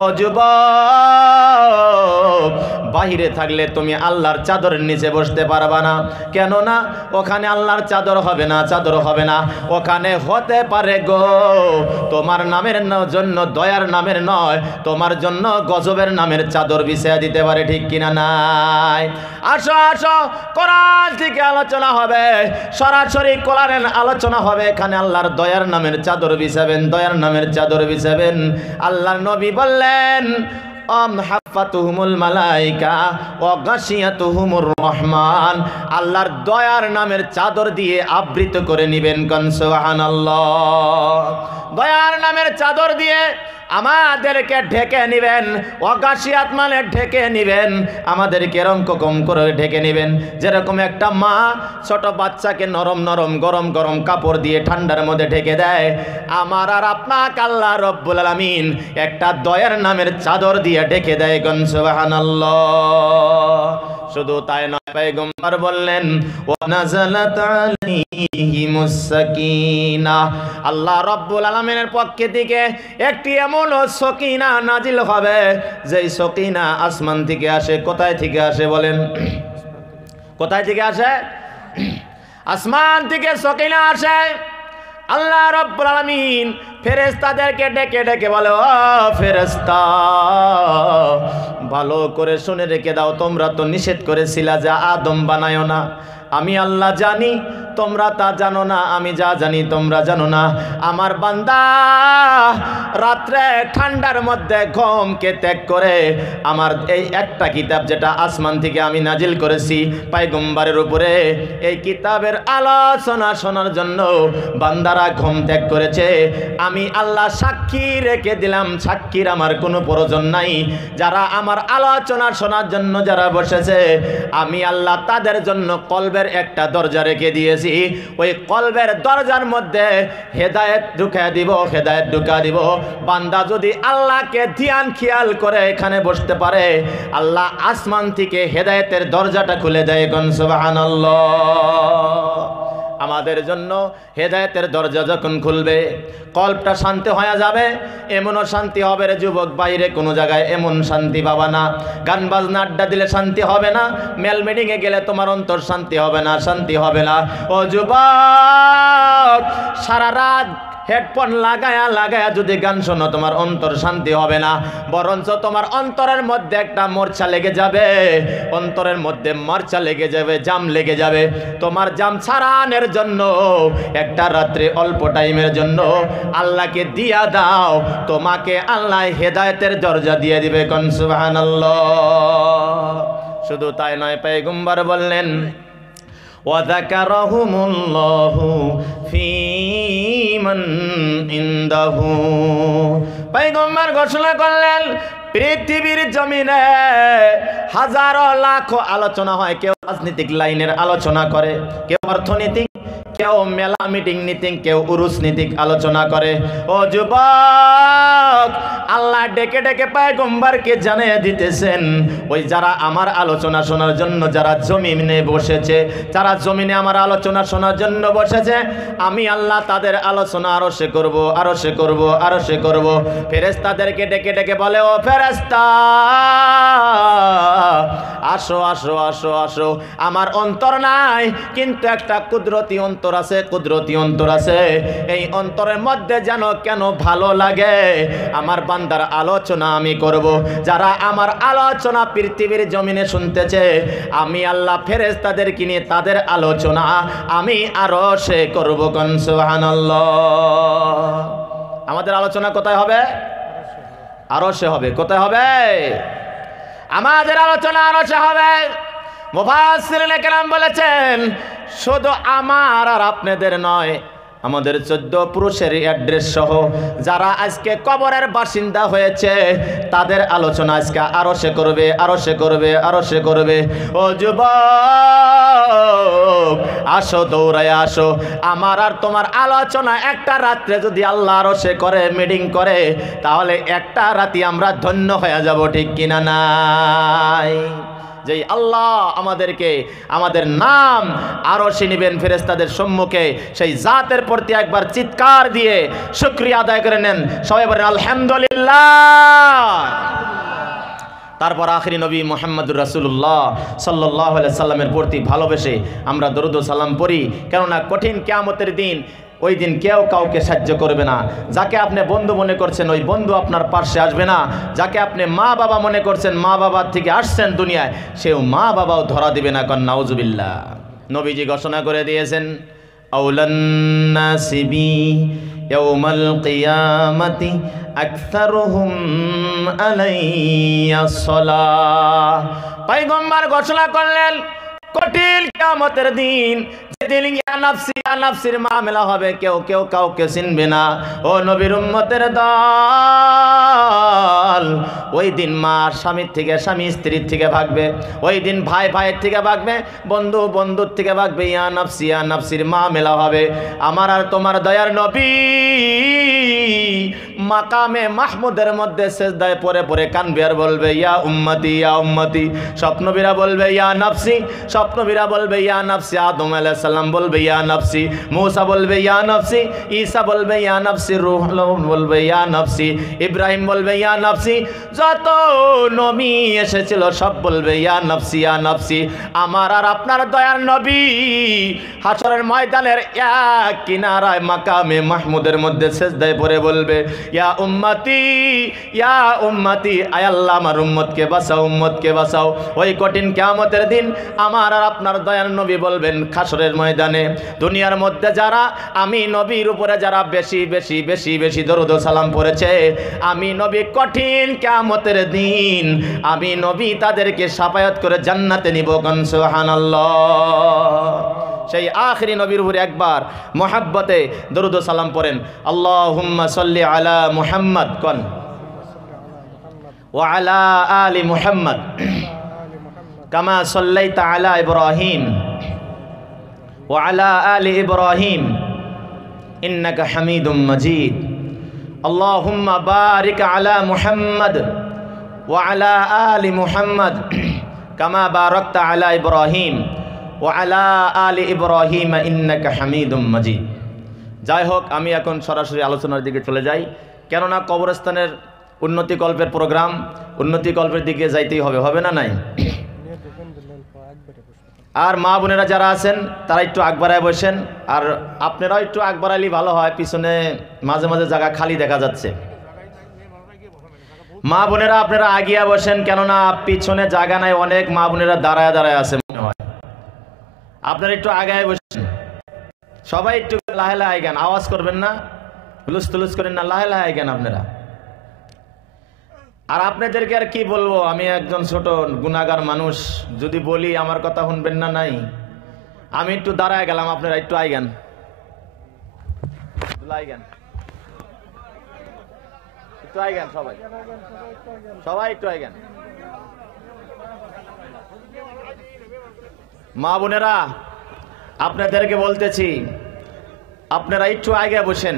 যুবক, বাহিরে থাকলে তুমি আল্লাহর চাদরের নিচে বসতে পারবা না। কেন না? ওখানে আল্লাহর চাদর হবে না, চাদর হবে না। ওখানে হতে পারে গো তোমার নামের জন্য, দয়ার নামের নয়, তোমার জন্য গজবের নামের চাদর বিছিয়ে দিতে পারে, ঠিক কিনা নাই? আসো আসো, কোরআন থেকে আলোচনা হবে, সরাসরি কোরআনের আলোচনা হবে। এখানে আল্লাহর দয়ার নামের চাদর বিছাবেন, দয়ার নামের চাদর বিছাবেন। আল্লাহর নবী বললেন হাফাতুহুমুল মালাইকা ওয়া গাশিয়াতুহুমুর রহমান, আল্লাহর দয়ার নামের চাদর দিয়ে আবৃত করে নিবেন। কোন সুবহানাল্লাহ। দয়ার নামের চাদর দিয়ে আমাদেরকে ঢেকে নিবেন। অগাশিয়াত মানে ঢেকে নিবেন, আমাদেরকে রকম করে ঢেকে নিবেন। যেরকম একটা মা ছোট বাচ্চাকে নরম নরম গরম গরম কাপড় দিয়ে ঠান্ডার মধ্যে ঢেকে দেয়, আমার আর আপনাকে আল্লাহ রব্বুল আলামিন একটা দয়ার নামের চাদর দিয়ে ঢেকে দেয়। কোন সুবহানাল্লাহ। শুধু তাই নয়, পয়গম্বর বললেন ওয়া নাযালাত আলাইহিমুস সাকিনাহ, আল্লাহ রাব্বুল আলামিনের পক্ষ থেকে একটি এমন সকিনা নাজিল হবে, যেই সকিনা আসমান থেকে আসে। কোথায় থেকে আসে বলেন? কোথায় থেকে আসে? আসমান থেকে সকিনা আসে। আল্লাহ রাব্বুল আলামিন ফেরেশতাদেরকে ডেকে ডেকে বলে, ও ফেরেশতা, ভালো করে শুনে রেখে দাও, তোমরা তো নিষেধ করেছিলা যে আদম বানায়ো না। আমি আল্লাহ জানি, তোমরা তা জানো না। আমি যা জানি তোমরা জানো না। আমার বান্দা রাত্রে ঠান্ডার মধ্যে ঘুমকে ত্যাগ করে আমার এই একটা কিতাব, যেটা আসমান থেকে আমি নাজিল করেছি পয়গম্বরের উপরে, এই কিতাবের আলোচনা শোনার জন্য বান্দারা ঘুম ত্যাগ করেছে। আমি আল্লাহ সাক্ষী রেখে দিলাম, সাক্ষীর আমার কোনো প্রয়োজন নাই। যারা আমার আলোচনা শোনার জন্য যারা বসেছে, আমি আল্লাহ তাদের জন্য কলবের একটা দরজা রেখে দিয়েছি। ওই কলবের দরজার মধ্যে হেদায়েত ঢুকা দিব, হেদায়েত ঢুকা দিব। বান্দা যদি আল্লাহকে ধ্যান খেয়াল করে এখানে বসতে পারে, আল্লাহ আসমান থেকে হেদায়েতের দরজাটা খুলে দেয়। কোন সুবহানাল্লাহ। আমাদের জন্য হেদায়েতের দরজা যখন খুলবে, কল্পটা শান্তি হয়ে যাবে। এমনও শান্তি হবে রে যুবক, বাইরে কোনো জায়গায় এমন শান্তি পাবা না। গান বাজনা আড্ডা দিলে শান্তি হবে না, মেল মিটিংয়ে গেলে তোমার অন্তর শান্তি হবে না, শান্তি হবে না। ও যুবক, সারা রাত হেডফোন লাগায়া লাগায়া যদি গান শোনো, তোমার অন্তর শান্তি হবে না, বরঞ্চ তোমার অন্তরের মধ্যে একটা মূর্ছা লেগে যাবে, অন্তরের মধ্যে মূর্ছা লেগে যাবে, জাম লেগে যাবে। তোমার জাম ছাড়ানোর জন্য একটা রাত্রে অল্প টাইমের জন্য আল্লাহকে দিয়া দাও, তোমাকে আল্লাহ হেদায়েতের দরজা দিয়ে দিবে। কোন সুবহানাল্লাহ। শুধু তাই নয়, পয়গম্বর বললেন ওয়াযাকারাহুমুল্লাহু ফী মান ইনদাহু, পয়গম্বর ঘোষণা করলেন পৃথিবীর জমিনে হাজারো লাখো আলোচনা হয়। কেউ রাজনৈতিক লাইনের আলোচনা করে, কেউ অর্থনৈতিক, কেউ মেলা মিটিং নীতিক, কেউ উরুস নীতিক আলোচনা করে। ও যুবক, আল্লাহ ডেকে ডেকে পয়গম্বরকে জানিয়ে দিতেছেন, ওই যারা আমার আলোচনা শোনার জন্য যারা জমিনে বসেছে, যারা জমিনে আমার আলোচনা শোনার জন্য বসেছে, আমি আল্লাহ তাদের আলোচনা আরো সে করব, আরো সে করব, আরো সে করব। ফেরেশতাদেরকে ডেকে ডেকে বলে, ও ফেরেশতা, আসো আসো আসো আসো। আমার অন্তর নাই, কিন্তু একটা কুদরতি অন্তর আছে, কুদরতি অন্তর আছে। এই অন্তরের মধ্যে যেন কেন ভালো লাগে, আমার বান্দার আলোচনা আমি করব। যারা আমার আলোচনা পৃথিবীর জমিনে শুনতেছে, আমি আল্লাহ ফেরেশতাদেরকে নিয়ে তাদের আলোচনা আমি আরো সে করব। কোন সুবহানাল্লাহ। আমাদের আলোচনা কোথায় হবে? আরশে হবে। কোথায় হবে? আমাদের আলোচনা আরশে হবে। মুফাসসিরিনে কেরাম বলেছেন, শুধু আমার আর আপনাদের নয়, আমাদের 14 পুরুষের অ্যাড্রেস সহ যারা আজকে কবরের বাসিন্দা হয়েছে, তাদের আলোচনা আজকে আরশে করবে, আরশে করবে, আরশে করবে। ও যুবক, আসো, দৌড়ায় আসো। আমার আর তোমার আলোচনা একটা রাত্রে যদি আল্লাহ আরশে করে, মিটিং করে, তাহলে একটা রাতি আমরা ধন্য হয়ে যাব, ঠিক কিনা নাই? যেই আল্লাহ আমাদেরকে আমাদের নাম আরশে নিবেন ফেরেশতাদের সম্মুখে, সেই জাতের প্রতি একবার চিৎকার দিয়ে শুকরিয়া আদায় করে নেন। সবাই বলেন আলহামদুলিল্লাহ। তারপর আখিরি নবী মুহাম্মদুর রাসূলুল্লাহ সাল্লাল্লাহু আলাইহি সাল্লামের প্রতি ভালোবেসে আমরা দরুদ ও সালাম পড়ি। কেননা কঠিন কিয়ামতের দিন, ওই দিন কেউ কাউকে সাহায্য করবে না। যাকে আপনি বন্ধু মনে করছেন ওই বন্ধু আপনার পাশে আসবে না। যাকে আপনি মা বাবা মনে করছেন, মা বাবার থেকে আসছেন দুনিয়ায়, সেও মা বাবাও ধরা দিবে না। কন নাউজুবিল্লাহ। নবীজি ঘোষণা করে দিয়েছেন, আউলান নাসি বি ইয়াউমাল কিয়ামাতি আকসারুহুম আলাইয়া সালাহ। পয়গম্বর ঘোষণা করলেন কঠিন কিয়ামতের দিন, যেদিন ইয়া নাফসির মামলা হবে, কেউ কাউকে চিনবে না। ও নবীর উম্মতের দল, ওই দিন মা স্বামীর থেকে, স্বামী স্ত্রীর থেকে ভাগবে। ওই দিন ভাই ভাইয়ের থেকে ভাগবে, বন্ধু বন্ধুর থেকে ভাগবে। ইয়া নাফসির মামলা হবে। আমার আর তোমার দয়ার নবী মাকামে মাহমুদের মধ্যে সেজদায় পড়ে পড়ে কানবে আর বলবে, ইয়া উম্মতি ইয়া উম্মতি। স্বপ্নবীরা বলবে ইয়া নাফসি, স্বপ্নবীরা বলবে ইয়া নাফসি। আদম আলাইহিস সালাম বলবে ইয়া নাফসি, মূসা বলবে ইয়া নাফসি, ঈসা বলবে ইয়া নাফসি, রূহ বলবে ইয়া নাফসি, ইব্রাহিম বলবে ইয়া নাফসি। যত নবী এসেছিল সব বলবে ইয়া নাফসি ইয়া নাফসি। আমার আর আপনার দয়ার নবী হাশরের ময়দানের এক কিনারায় মাকামে মাহমুদের মধ্যে সেজদায় পড়ে বলবে, ইয়া উম্মতি ইয়া উম্মতি, আয় আল্লাহ আমার উম্মতকে বাঁচাও, উম্মতকে বাঁচাও। ওই কঠিন কিয়ামতের দিন আমার আর আপনার দয়ার নবী বলবেন হাশরের ময়দানে, দুনিয়ার মধ্যে যারা আমি নবীর উপরে যারা বেশি বেশি বেশি বেশি দরুদ ও সালাম পড়েছে, আমি নবী কঠিন কিয়ামতের দিন আমি নবী তাদেরকে শাফায়াত করে জান্নাতে নিব। কোন সুবহানাল্লাহ। সেই আখিরি নবীর উপরে একবার মুহাব্বতে দরুদ ও সালাম পড়েন। আল্লাহুম্মা সাল্লি আলা মুহাম্মদ কোন ওয়া আলা আলি মুহাম্মদ কামা সাল্লাইতা আলা ইব্রাহিম ওয়া আলা আলি ইব্রাহিম ইন্নাকা হামিদুম মাজিদ। আল্লাহুম্মা বারিক আলা মুহাম্মদ ওয়া আলা আলি মুহাম্মদ কামা বারাকতা আলা ইব্রাহিম ওয়া আলা আলি ইব্রাহিম ইন্নাকা হামিদুম মাজিদ। যাই হোক, আমি এখন সরাসরি আলোচনার দিকে চলে যাই, কেননা কবরস্থানের উন্নতি কল্পের প্রোগ্রাম, উন্নতি কল্পের দিকে যাইতেই হবে, হবে না নাই? আর মা বোনেরা যারা আছেন তারা একটু আগবাড়ায় বসেন, আর আপনারাও একটু আগবাড়াইলে ভালো হয়। পিছনে মাঝে মাঝে জায়গা খালি দেখা যাচ্ছে। মা বোনেরা আপনারা আগিয়া বসেন, কেননা পিছনে জায়গা নাই, অনেক মা বোনেরা দাঁড়ায় দাঁড়ায় আছে মনে হয়। আপনারা একটু আগায় বসেন, সবাই একটু লাহে লাহে আইগান, আওয়াজ করবেন না, হুলুস তুলুস করেন না, লাহে লাহে আইগান আপনারা। আর আপনাদেরকে আর কি বলবো, আমি একজন ছোট গুনাহগার মানুষ, যদি বলি আমার কথা শুনবেন না। নাই, আমি একটু দাঁড়ায় গেলাম, আপনারা একটু আইগান, একটু আইগান, সবাই সবাই একটু আইগান। মা বোনেরা আপনাদেরকে বলতেছি, আপনারা একটু আগে বসেন।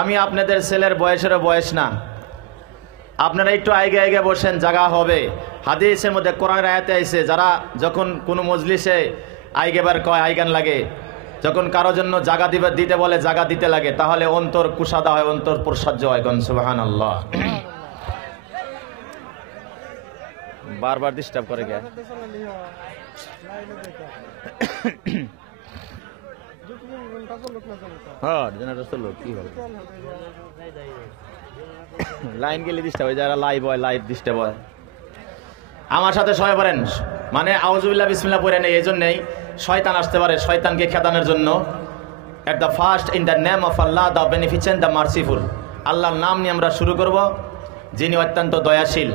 আমি আপনাদের ছেলের বয়সেরও বয়স না, আপনারা একটু আগে আগে বসেন, জায়গা হবে। হাদিসের মধ্যে কোরআনের আয়াতে আইছে, যারা যখন কোনো মজলিসে আইগেবার কয় আইগান লাগে, যখন কারো জন্য জায়গা দিতে বলে জায়গা দিতে লাগে, তাহলে অন্তর কুশাদা হয়, অন্তর প্রসার্য হয়। কোন সুবহানাল্লাহ। বারবার ডিস্টার্ব করে কে? হ্যাঁ, জেনারেটর চললো, কি হবে? লাইন গেলে ডিস্টার্ব হয়, যারা লাইভ হয় লাইভ ডিস্টার্ব হয়। আমার সাথে সবাই পড়েন, মানে আউযুবিল্লাহ বিসমিল্লাহ পড়ে নেই, এই জন্যই শয়তান আসতে পারে, শয়তানকে খেদানোর জন্য। At the first in the name of Allah the beneficent the merciful. আল্লাহর নাম নিয়ে আমরা শুরু করব, যিনি অত্যন্ত দয়াশীল,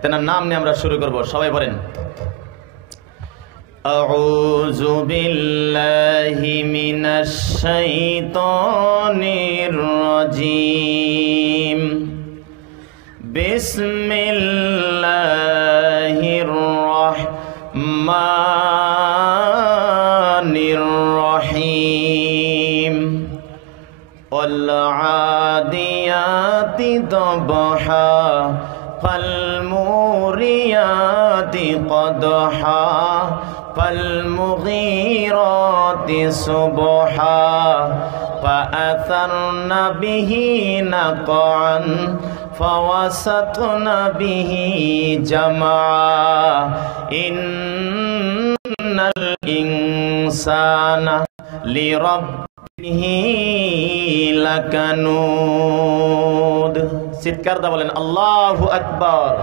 তেনার নাম নিয়ে আমরা শুরু করব। সবাই পড়েন, আউযু বিল্লাহি মিনাশ শাইতানির রাজিম। বিসমিল্লাহির রাহমানির রহিম। ওয়াল আদিয়াতি দবহা ফাল মুরিয়াতি কদহা ফাল মুগীরাতি সুবহা فأثرن به نقعا ফাওয়াসাতনা বিহি জামা ইন্নাল ইনসানা লিরাব্বিহি লাকানুদ। চিৎকার দা বলেন আল্লাহু আকবার।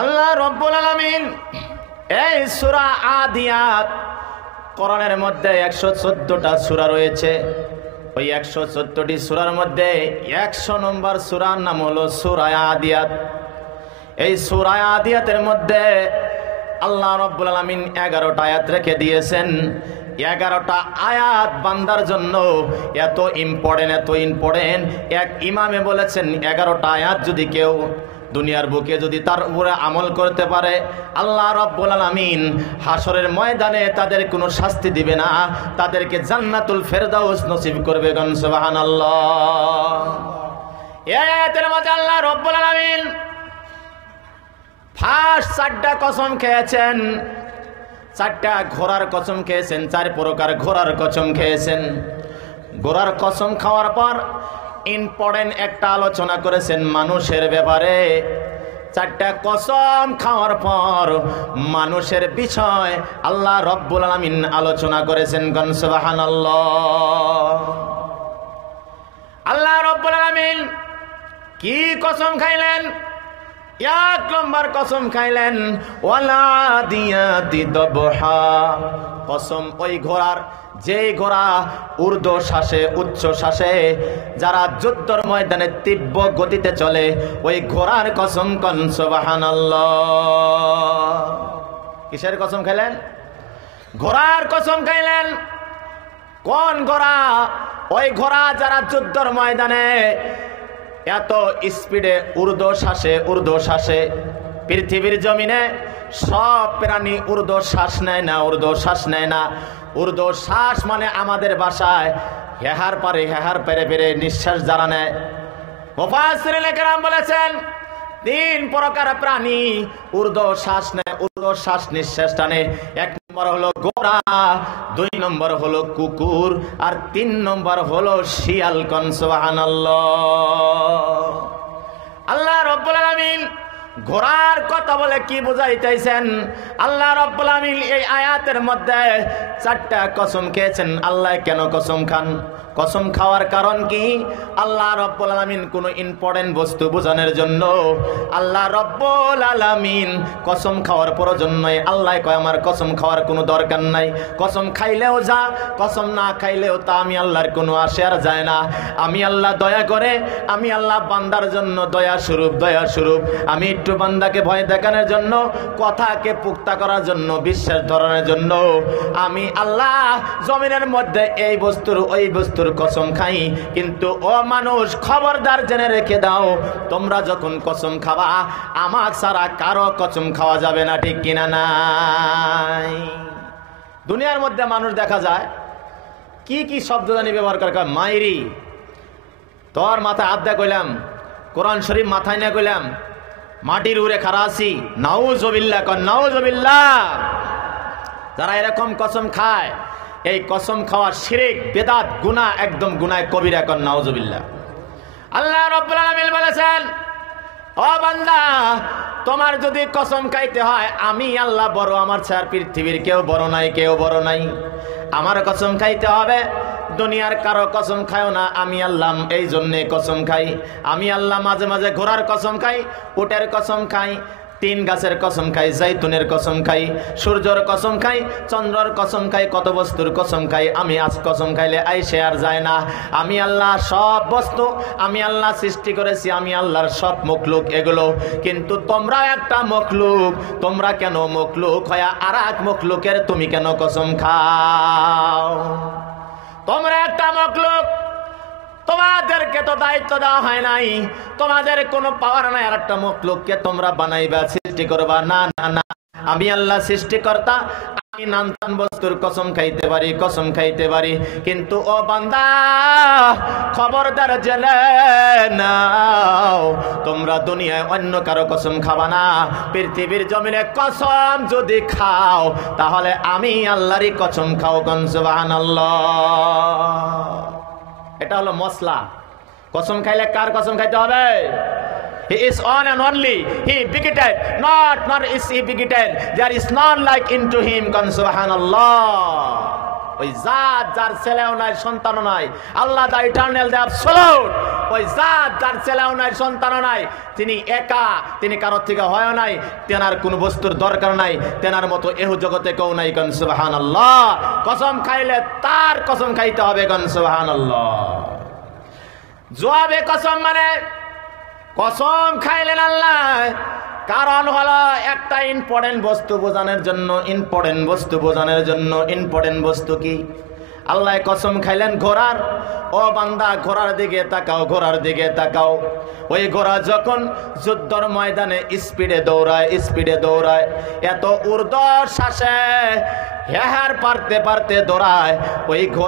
আল্লাহ রাব্বুল আলামিন এই সূরা আদিয়াত, কোরআনের মধ্যে 114টা সূরা রয়েছে। ওই 114টি সূরার মধ্যে 100 নম্বর সূরার নাম হলো সূরা আদিয়াত। এই সূরা আদিয়াতের মধ্যে আল্লাহ রাব্বুল আলামিন 11টা আয়াত রেখে দিয়েছেন। 11টা আয়াত বান্দার জন্য এত ইম্পর্টেন্ট। এক ইমামে বলেছেন 11টা আয়াত যদি কেউ দুনিয়ার বুকে যদি তার উপরে আমল করতে পারে, আল্লাহ রাব্বুল আলামিন হাসরের ময়দানে তাদের কোনো শাস্তি দিবে না, তাদেরকে জান্নাতুল ফেরদাউস নসিব করবে। গণ সুবহানাল্লাহ। এই আয়াতের মধ্যে আল্লাহ রাব্বুল আলামিন ফার্স্ট 4টা কসম খেয়েছেন। 4টা ঘোড়ার কসম খেয়েছেন, 4 প্রকার ঘোড়ার কসম খেয়েছেন। ঘোড়ার কসম খাওয়ার পর ইম্পর্টেন্ট একটা আলোচনা করেছেন মানুষের ব্যাপারে। 4টা কসম খাওয়ার পর মানুষের বিষয় আল্লাহ রাব্বুল আলামিন আলোচনা করেছেন। গণ সুবহানাল্লাহ। আল্লাহ রাব্বুল আলামিন কি কসম খাইলেন? 1 নম্বর কসম খাইলেন ওয়ালা দিয়াতি দবহা। কসম ওই ঘোড়ার, যে ঘোড়া ঊর্ধ্ব শ্বাসে উচ্চ শ্বাসে যারা যুদ্ধের ময়দানে তীব্র গতিতে চলে, ওই ঘোড়ার কসম। কোন সুবহানাল্লাহ। কিসের কসম খাইলেন? ঘোড়ার কসম খাইলেন। কোন ঘোড়া? ওই ঘোড়া যারা যুদ্ধের ময়দানে এত স্পিডে ঊর্ধ্ব শ্বাসে পৃথিবীর জমিনে সব প্রাণী ঊর্ধ্ব শ্বাস নেয় না। ঊর্ধ্ব শ্বাস মানে আমাদের ভাষায় হেহার পেরে নিঃশ্বাস যারা নেয়। মুফাসসিরিনে কেরাম বলেছেন 3 প্রকার প্রাণী ঊর্ধ্ব শ্বাস নেয়, ঊর্ধ্ব শ্বাস নিঃশ্বাস টানে। 1 নম্বর হলো ঘোড়া, 2 নম্বর হলো কুকুর, আর 3 নম্বর হলো শিয়াল। কোন সুবহানাল্লাহ। আল্লাহ রাব্বুল আলামিন ঘোড়ার কথা বলে কি বুঝাইতেছেন? আল্লাহ রাব্বুল আলামিন এই আয়াতের মধ্যে 4টা কসম খেয়েছেন। আল্লাহ কেন কসম খান? কসম খাওয়ার কারণ কি? আল্লাহ রাব্বুল আলামিন কোনো ইম্পর্টেন্ট বস্তু বোঝানোর জন্য আল্লাহ রাব্বুল আলামিন কসম খাওয়ার প্রয়োজন নয়। আল্লাহ কয় আমার কসম খাওয়ার কোনো দরকার নাই। কসম খাইলেও যা, কসম না খাইলেও তা, আমি আল্লাহর কোনো আসে আর যায় না। আমি আল্লাহ দয়া করে, আমি আল্লাহ বান্দার জন্য দয়া স্বরূপ। আমি একটু বান্দাকে ভয় দেখানোর জন্য, কথাকে পুক্তা করার জন্য, বিশ্বাস ধরানোর জন্য আমি আল্লাহ জমিনের মধ্যে এই বস্তুর ওই বস্তুর কসম খাই। কিন্তু ও মানুষ, খবরদার জেনে রেখে দাও, তোমরা যখন কসম খাবা আমার ছাড়া কারো কসম খাওয়া যাবে না। ঠিক কিনা? নাই। দুনিয়ার মধ্যে মানুষ দেখা যায় কি শব্দ জানি ব্যবহার করে। মাইরি, তোর মাথায় হাত দেয়া কইলাম, কোরআন শরীফ মাথায় নিয়ে কইলাম, মাটির উড়ে খারাসি, নাউজুবিল্লাহ। কন নাউজুবিল্লাহ। যারা এরকম কসম খায়, এই কসম খাওয়া শিরক, বেদাত, গুনাহ, একদম গুনাহে কবিরা। কন নাউজুবিল্লাহ। আল্লাহ রাব্বুল আলামিন বলেছেন, ও বান্দা, তোমার যদি কসম খাইতে হয় আমি আল্লাহ বড়, আমার ছাড়া পৃথিবীর কেউ বড় নাই। আমার কসম খাইতে হবে, দুনিয়ার কারো কসম খায়ও না। আমি আল্লাহ এই জন্যে কসম খাই। আমি আল্লাহ মাঝে মাঝে ঘোড়ার কসম খাই, উটের কসম খাই, 3 গাছের কসম খাই, জাইতুনের কসম খাই, সূর্যর কসম খাই, চন্দ্রর কসম খাই, কত বস্তুর কসম খাই। আমি আজ কসম খাইলে আইসে আর যায় না। আমি আল্লাহ সব বস্তু আমি আল্লাহ সৃষ্টি করেছি, আমি আল্লাহর সব মখলুক এগুলো। কিন্তু তোমরা একটা মখলুক, তোমরা কেন মখলুক হয়া আর এক মখলুকের তুমি কেন কসম খাও? তোমরা একটা মখলুক, তোমাদেরকে তো দায়িত্ব দেওয়া হয় নাই, তোমাদের কোনো পাওয়ার নাই আর একটা মখলুককে তোমরা বানাইবা, সৃষ্টি করবা। না না না, আমি আল্লাহ সৃষ্টিকর্তা। আমি নানান বস্তুর কসম খাইতে পারি, কিন্তু ও বান্দা খবরদার জেনে নাও, তোমরা দুনিয়ায় অন্য কারো কসম খাবা না। পৃথিবীর জমিনে কসম যদি খাও তাহলে আমি আল্লাহরই কসম খাও। কোন সুবহানাল্লাহ। এটা হলো মশলা। কসম খাইলে কার কসম খাইতে হবে? He is one and only. He begetted, not is he begetted. There is none like into him. Kan subhanallah. ওই জাত যার ছেলেও নাই সন্তানও নাই, আল্লাহ দা ইটারনাল, দা অ্যাবসলিউট। ওই জাত যার ছেলেও নাই সন্তানও নাই, তিনি একা, তিনি কারোর থেকে হয় নাই, তেনার কোন বস্তুর দরকার নাই, তেনার মতো এহু জগতে কেউ নাই। কান সুবহানাল্লাহ। কসম খাইলে তার কসম খাইতে হবে। কান সুবহানাল্লাহ। জবাবে কসম মানে কসম খাইলেন আল্লাহ, কারণ হলো একটা ইম্পর্টেন্ট বস্তু বোঝানোর জন্য। ইম্পর্টেন্ট বস্তু বোঝানোর জন্য। ইম্পর্টেন্ট বস্তু কি? আল্লাহ কসম খাইলেন ঘোড়ার। ও বান্দা, ঘোড়ার দিকে তাকাও, ঘোড়ার দিকে তাকাও। ওই ঘোড়া যখন যুদ্ধর ময়দানে স্পিডে দৌড়ায়, স্পিডে দৌড়ায়, এত ঊর্ধ্ব শ্বাসে হেহার পারতে পারতে দৌড়ায়, ওই ঘোড়া